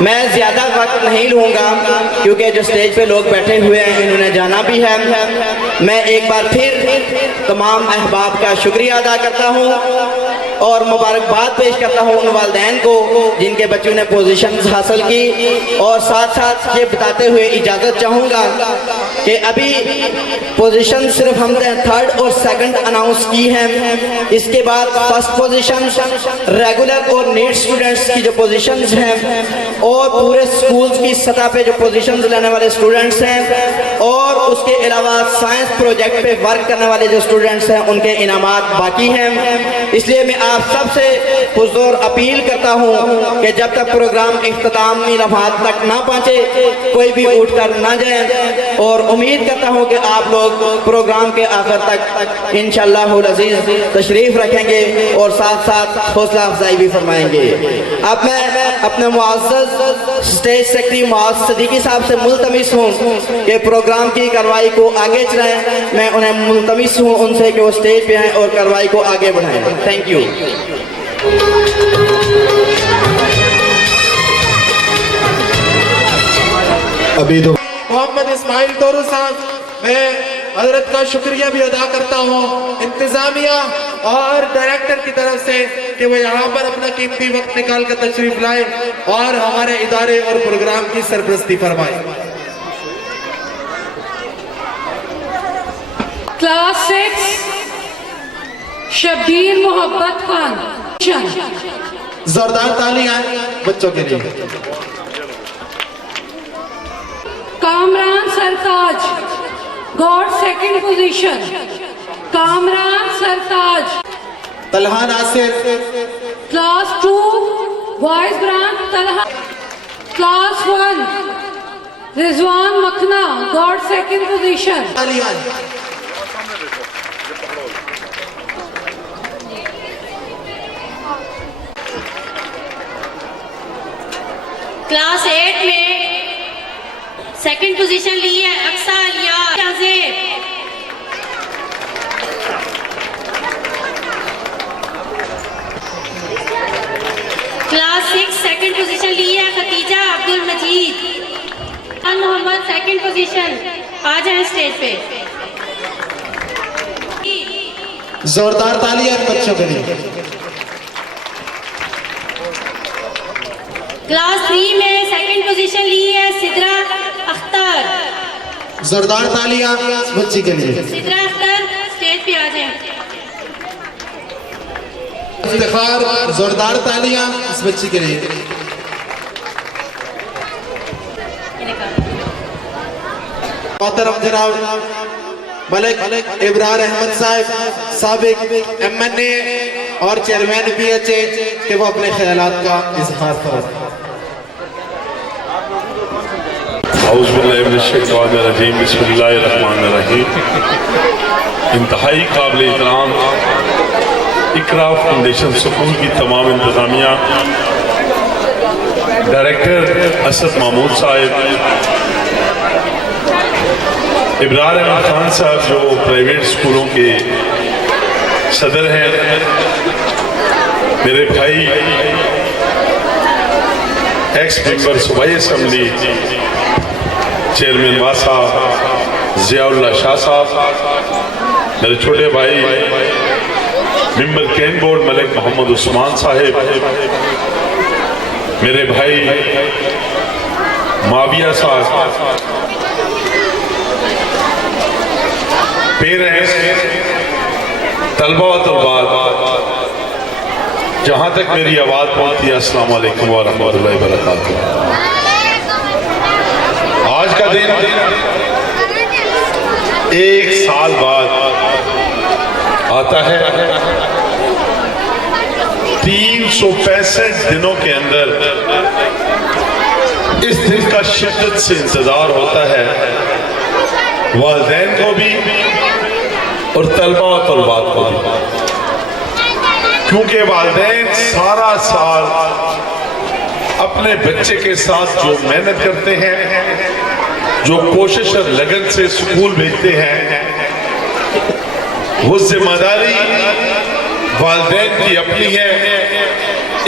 میں زیادہ وقت نہیں لوں گا کیونکہ جو سٹیج پہ لوگ بیٹھے ہوئے ہیں انہوں نے جانا بھی ہے. میں ایک بار پھر تمام احباب کا شکریہ ادا کرتا ہوں اور مبارکباد پیش کرتا ہوں ان والدین کو جن کے بچوں نے پوزیشنز حاصل کی، اور ساتھ ساتھ یہ بتاتے ہوئے اجازت چاہوں گا کہ ابھی پوزیشن صرف ہم نے تھرڈ اور سیکنڈ اناؤنس کی ہیں. اس کے بعد فرسٹ پوزیشن ریگولر اور نیٹ سٹوڈنٹس کی جو پوزیشنز ہیں اور پورے سکولز کی سطح پہ جو پوزیشنز لینے والے سٹوڈنٹس ہیں اور اس کے علاوہ سائنس پروجیکٹ پہ ورک کرنے والے جو سٹوڈنٹس ہیں ان کے انعامات باقی ہیں. اس لیے میں آپ سب سے پرزور اپیل کرتا ہوں کہ جب تک پروگرام اختتامی لمحات تک نہ پہنچے کوئی بھی اٹھ کر نہ جائیں، اور امید کرتا ہوں کہ آپ لوگ پروگرام کے آخر تک انشاءاللہ العزیز تشریف رکھیں گے اور ساتھ ساتھ حوصلہ افزائی بھی فرمائیں گے. اب میں اپنے معزز اسٹیج سیکرٹری معاذ صدیقی صاحب سے ملتمس ہوں کہ پروگرام کی کارروائی کو آگے چلائیں. میں انہیں ملتمس ہوں ان سے کہ وہ اسٹیج پہ آئیں اور کارروائی کو آگے بڑھائیں. Thank you. ابھی تو محمد اسماعیل تورو صاحب، میں حضرت کا شکریہ بھی ادا کرتا ہوں انتظامیہ اور ڈائریکٹر کی طرف سے کہ وہ یہاں پر اپنا قیمتی وقت نکال کر تشریف لائے اور ہمارے ادارے اور پروگرام کی سرپرستی فرمائے. کلاس 6 شبیر محبت خان. زوردار تالیاں بچوں کے لیے. Kamran Sartaj got second position. Kamran Sartaj. Talha Nasir. Class 2 vice branch Talha. Class 1 Rizwan Makhna got second position. تالیاں. کلاس 8 میں سیکنڈ پوزیشن لی ہے Aqsa Azeeb. Class 6 second position لی ہے ختیجہ عبد المجید. محمد سیکنڈ پوزیشن. آ جائیں اسٹیج پہ. زوردار تالیاں بچوں کے لیے. کلاس 3 میں سیکنڈ پوزیشن لی ہے سدرہ اختر. زوردار تالیاں بچی کے لیے. سدرہ اختر اسٹیج پہ آ جائیں. افتخار. زوردار تالیاں اس بچی کے لیے. محترم جناب ملک ابرار احمد صاحب سابق MNA اور چیئرمین PHA کہ وہ اپنے خیالات کا اظہار فرمائیں. اعوذ باللہ من الشیطان الرجیم. بسم اللہ الرحمن الرحیم. انتہائی قابل احترام اقرا فاؤنڈیشن سکول کی تمام انتظامیہ، ڈائریکٹر اسد محمود صاحب، ابرار احمد خان صاحب جو پرائیویٹ سکولوں کے صدر ہیں، میرے بھائی ایکس ممبر صوبائی اسمبلی چیئرمین واسا ضیاء اللہ شاہ صاحب، میرے چھوٹے بھائی ممبر کین بورڈ ملک محمد عثمان صاحب، میرے بھائی معاویہ صاحب، پیرنٹس، طلبہ و طلبات، جہاں تک میری آواز پہنچتی ہے، السلام علیکم ورحمۃ اللہ وبرکاتہ. آج کا دن ایک سال بعد آتا ہے. 365 دنوں کے اندر اس دن کا شدت سے انتظار ہوتا ہے، والدین کو بھی اور طلبہ و طلبات کو بھی، کیونکہ والدین سارا سال اپنے بچے کے ساتھ جو محنت کرتے ہیں، جو کوشش اور لگن سے اسکول بھیجتے ہیں، وہ ذمہ داری والدین کی اپنی ہے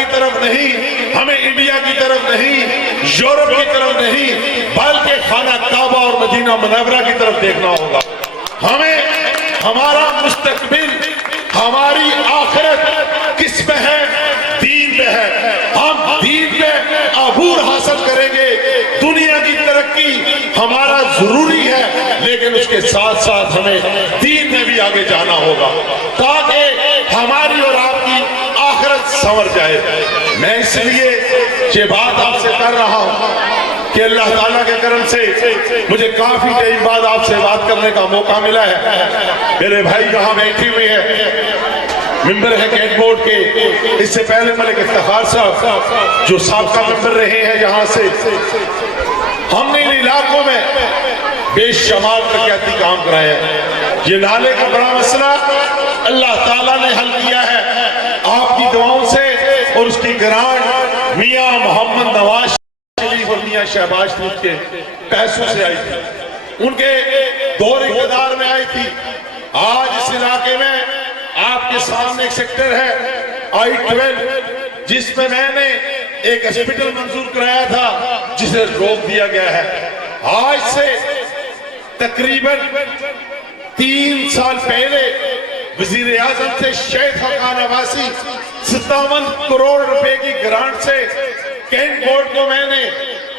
کی طرف نہیں, ہمیں انڈیا کی طرف نہیں, یورپ کی طرف نہیں, بلکہ خانہ کعبہ اور مدینہ منورہ کی طرف دیکھنا ہوگا. ہمیں ہمارا مستقبل, ہماری آخرت کس پہ ہے؟ دین پہ ہے. ہم دین پہ عبور حاصل کریں گے. دنیا کی ترقی ہمارا ضروری ہے, لیکن اس کے ساتھ ساتھ ہمیں دین میں بھی آگے جانا ہوگا تاکہ ہماری اور آپ کی آخرت سنور جائے. میں اس لیے یہ بات آپ سے کر رہا ہوں کہ اللہ تعالیٰ کے کرم سے مجھے کافی ٹائم بعد آپ سے بات کرنے کا موقع ملا ہے. میرے بھائی یہاں بیٹھے ہوئے ہیں, ممبر ہے کینٹ بورڈ کے. اس سے پہلے ملک افتخار صاحب جو سابقہ ممبر رہے ہیں یہاں سے. ہم نے ان علاقوں میں بے شمار ترقیاتی کام کرائے ہیں. یہ نالے کا بڑا مسئلہ اللہ تعالیٰ نے حل کیا ہے آپ کی دعاؤں سے, اور اس کی گرانٹ میاں محمد نواز شریف اور میاں شہباز شریف کے پیسوں سے آئی تھی, ان کے دور اقتدار میں آئی تھی. آج اس علاقے میں آپ کے سامنے ایک سیکٹر ہے I-12 جس میں میں نے ایک ہسپیٹل منظور کرایا تھا جسے روک دیا گیا ہے. آج سے تقریباً 3 سال پہلے وزیر اعظم سے شیخ خاقان عباسی 57 کروڑ روپے کی گرانٹ سے کینٹ بورڈ کو میں نے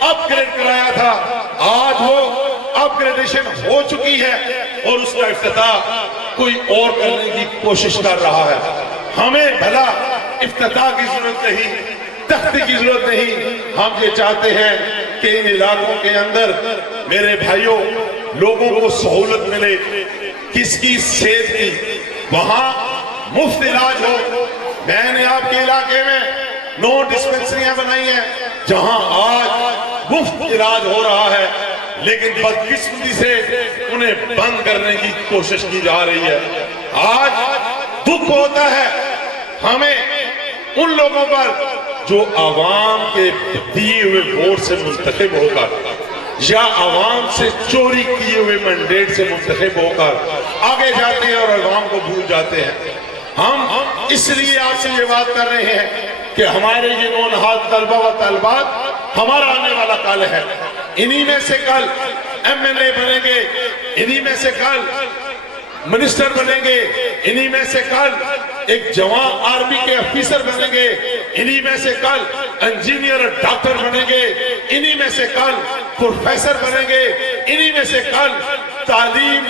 اپ گریڈ کرایا تھا. آج وہ اپ گریڈیشن ہو چکی ہے اور اس کا افتتاح کوئی اور کرنے کی کوشش کر رہا ہے. ہمیں بھلا افتتاح کی ضرورت نہیں, تختی کی ضرورت نہیں. ہم یہ چاہتے ہیں کہ ان علاقوں کے اندر میرے بھائیوں لوگوں کو سہولت ملے, کس کی صحت کی, وہاں مفت علاج ہو. میں نے آپ کے علاقے میں 9 ڈسپنسریاں بنائی ہیں جہاں آج مفت علاج ہو رہا ہے, لیکن بدقسمتی سے انہیں بند کرنے کی کوشش کی جا رہی ہے. آج دکھ ہوتا ہے ہمیں ان لوگوں پر جو عوام کے دیے ہوئے ووٹ سے منتخب ہو کر یا عوام سے چوری کیے ہوئے مینڈیٹ سے منتخب ہو کر آگے جاتے ہیں اور عوام کو بھول جاتے ہیں. ہم اس لیے آپ سے یہ بات کر رہے ہیں کہ ہمارے یہ نونہال طلبہ و طالبات ہمارا آنے والا کل ہے. انہی میں سے کل MLA بنیں گے, انہی میں سے کل منسٹر بنیں گے, انہی میں سے کل ایک جوان آرمی کے افیسر بنیں گے, انہی میں سے کل انجینئر ڈاکٹر بنیں گے, انہی میں سے کل پروفیسر بنیں گے, انہی میں سے کل تعلیم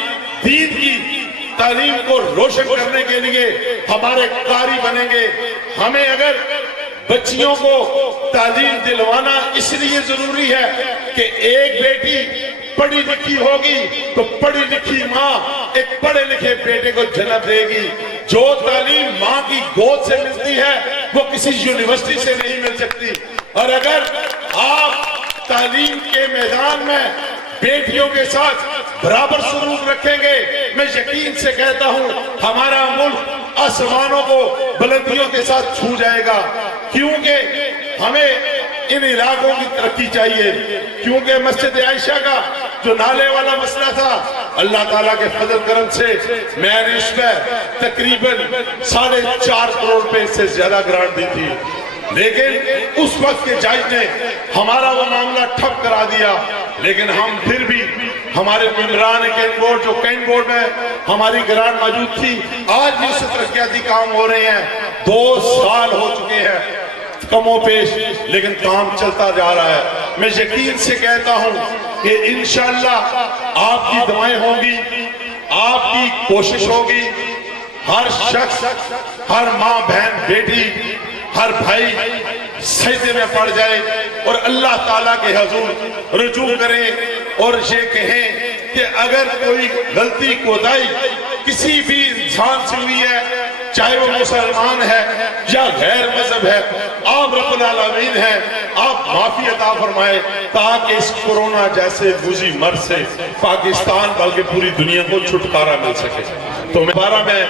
دین کی تعلیم کو روشن کرنے کے لیے ہمارے قاری بنیں گے. ہمیں اگر بچیوں کو تعلیم دلوانا اس لیے ضروری ہے کہ ایک بیٹی پڑھی لکھی ہوگی تو پڑھی لکھی ماں ایک پڑھے لکھے بیٹے کو جنم دے گی. جو تعلیم ماں کی گود سے ملتی ہے وہ کسی یونیورسٹی سے نہیں مل سکتی. اور اگر آپ تعلیم کے میدان میں بیٹیوں کے ساتھ برابر سلوک رکھیں گے, میں یقین سے کہتا ہوں ہمارا ملک آسمانوں کو بلندیوں کے ساتھ چھو جائے گا. کیونکہ ہمیں ان علاقوں کی ترقی چاہیے, کیونکہ مسجد عائشہ کا جو نالے والا مسئلہ تھا اللہ تعالیٰ کے فضل کرم سے میں نے اس میں تقریباً 4.5 کروڑ روپے سے زیادہ گرانٹ دی تھی, لیکن اس وقت کے جج نے ہمارا وہ معاملہ ٹھپ کرا دیا. لیکن ہم پھر بھی ہمارے ممبران کینٹ بورڈ جو کینٹ بورڈ میں ہماری گرانٹ موجود تھی, آج بھی اس سے ترقیاتی کام ہو رہے ہیں. 2 سال ہو چکے ہیں کم و بیش, لیکن کام چلتا جا رہا ہے. میں یقین سے کہتا ہوں کہ انشاءاللہ آپ کی دعائیں ہوں گی, آپ کی کوشش ہوگی, ہر شخص, ہر ماں بہن بیٹی, ہر بھائی سجدے میں پڑ جائے اور اللہ تعالیٰ کے حضور رجوع کریں اور یہ کہیں کہ اگر کوئی غلطی کوتاہی کسی بھی انسان سے ہوئی ہے, چاہے وہ مسلمان ہے یا غیر مذہب ہے, آپ رب العالمین ہیں, آپ معافی عطا فرمائے تاکہ اس کورونا جیسے موذی مرض سے پاکستان بلکہ پوری دنیا کو چھٹکارا مل سکے. تو میں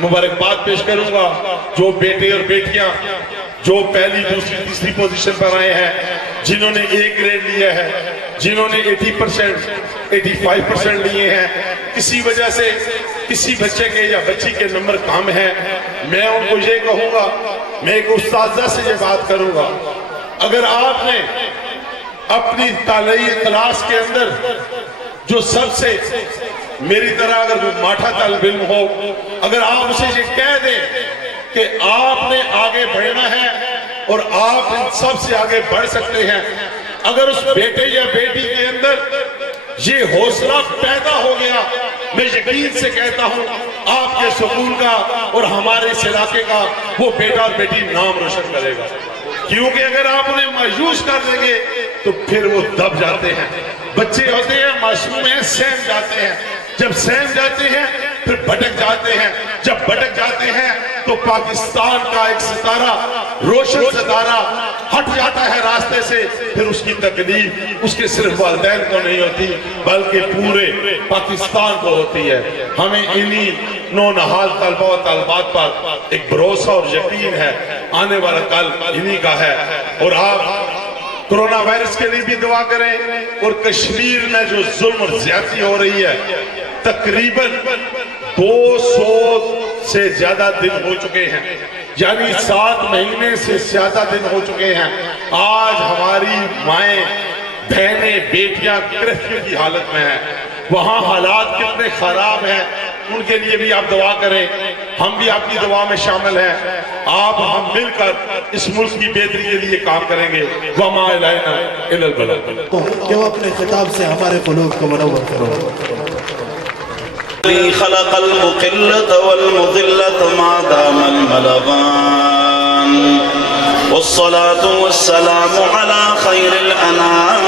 مبارکباد پیش کروں گا جو بیٹے اور بیٹیاں جو پہلی دوسری تیسری پوزیشن پر آئے ہیں, جنہوں نے A گریڈ لیا ہے, جنہوں نے 80% 85% لیے ہیں. کسی وجہ سے کسی بچے کے یا بچی کے نمبر کم ہیں, میں ان کو یہ کہوں گا میں ایک استاذہ سے یہ بات کروں گا، اگر آپ نے اپنی تعلیمی کلاس کے اندر جو سب سے میری طرح اگر کوئی ماٹھا طالب علم ہو، اگر آپ اسے یہ کہہ دیں کہ آپ نے آگے بڑھنا ہے اور آپ ان سب سے آگے بڑھ سکتے ہیں، اگر اس بیٹے یا بیٹی کے اندر یہ حوصلہ پیدا ہو گیا، میں یقین سے کہتا ہوں آپ کے سکول کا اور ہمارے اس علاقے کا وہ بیٹا اور بیٹی نام روشن کرے گا۔ کیونکہ اگر آپ انہیں مایوس کر دیں گے تو پھر وہ دب جاتے ہیں، بچے ہوتے ہیں معصوم ہیں، سہم جاتے ہیں، جب سہم جاتے ہیں پھر بھٹک جاتے ہیں، جب بھٹک جاتے ہیں تو پاکستان کا ایک ستارہ، روشن ستارہ ہٹ جاتا ہے راستے سے، پھر اس کی تکلیف اس کے صرف والدین کو نہیں ہوتی بلکہ پورے پاکستان کو ہوتی ہے۔ ہمیں انہی نونہال طلبہ و طالبات پر ایک بھروسہ اور یقین ہے، آنے والا کل انہی کا ہے۔ اور آپ کرونا وائرس کے لیے بھی دعا کریں، اور کشمیر میں جو ظلم اور زیادتی ہو رہی ہے، تقریباً 200 سے زیادہ دن ہو چکے ہیں، یعنی 7 مہینے سے زیادہ دن ہو چکے ہیں۔ آج ہماری مائیں، بہنیں، بیٹیاں کرفیو کی حالت میں ہیں، وہاں حالات کتنے خراب ہیں، ان کے لیے بھی آپ دعا کریں، ہم بھی آپ کی دعا میں شامل ہیں۔ آپ ہم مل کر اس ملک کی بہتری کے لیے کام کریں گے۔ وَمَا إِلَيْنَا إِلَّا الْبَلَاغُ۔ کہ وہ اپنے خطاب سے ہمارے قلوب کو منور کرو۔ خلق المقلة والمضلة ما دام الملغان والصلاة والسلام على خير الأنام